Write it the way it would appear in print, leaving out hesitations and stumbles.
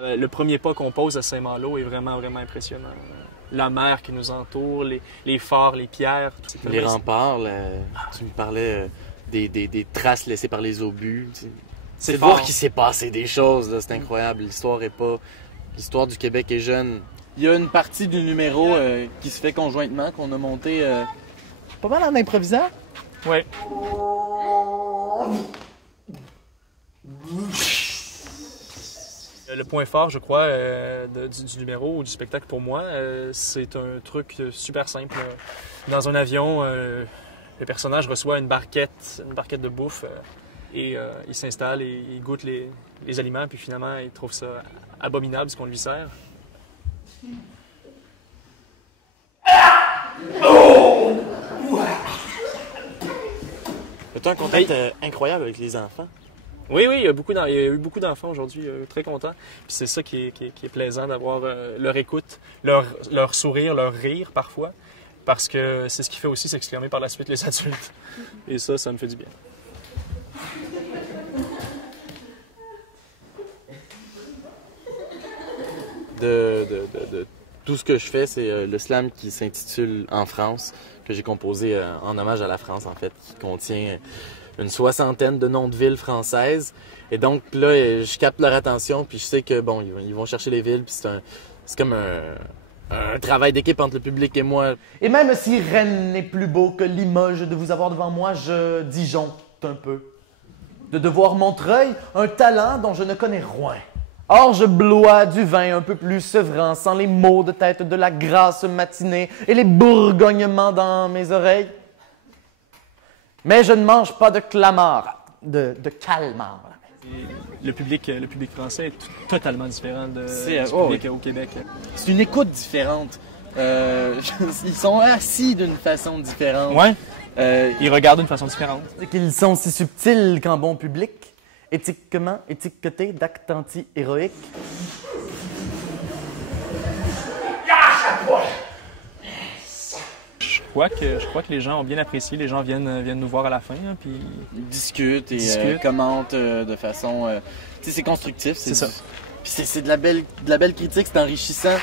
Le premier pas qu'on pose à Saint-Malo est vraiment, vraiment impressionnant. La mer qui nous entoure, les phares, les pierres. Les remparts, tu me parlais des traces laissées par les obus. C'est de voir qu'il s'est passé des choses, c'est incroyable. L'histoire du Québec est jeune. Il y a une partie du numéro qui se fait conjointement, qu'on a monté pas mal en improvisant. Oui. Le point fort, je crois, du numéro ou du spectacle pour moi, c'est un truc super simple. Dans un avion, le personnage reçoit une barquette de bouffe et il s'installe et il goûte les aliments, puis finalement, il trouve ça abominable ce qu'on lui sert. Tu as un contact incroyable avec les enfants. Oui, il y a eu beaucoup d'enfants aujourd'hui, très contents. Puis c'est ça qui est plaisant d'avoir leur écoute, leur sourire, leur rire parfois, parce que c'est ce qui fait aussi s'exclamer par la suite les adultes. Et ça me fait du bien. De tout ce que je fais, c'est le slam qui s'intitule En France, que j'ai composé en hommage à la France, en fait, qui contient une 60aine de noms de villes françaises. Et donc là, je capte leur attention, puis je sais que bon, ils vont chercher les villes, puis c'est comme un travail d'équipe entre le public et moi. Et même si Rennes n'est plus beau que Limoges, de vous avoir devant moi, je disjoncte un peu. De devoir Montreuil, un talent dont je ne connais rien. Or, je blois du vin un peu plus sevrant, sans les maux de tête de la grasse matinée et les bourgognements dans mes oreilles. Mais je ne mange pas de calmar. Le public français est totalement différent du public au Québec. C'est une écoute différente. Ils sont assis d'une façon différente. Ouais. Ils regardent d'une façon différente. C'est qu'ils sont si subtils qu'en bon public, éthiquement étiquetés d'actes anti-héroïques. Je crois que les gens ont bien apprécié. Les gens viennent nous voir à la fin. Hein, puis ils discutent et commentent de façon... tu sais, c'est constructif. C'est ça. Puis c'est de la belle critique, c'est enrichissant.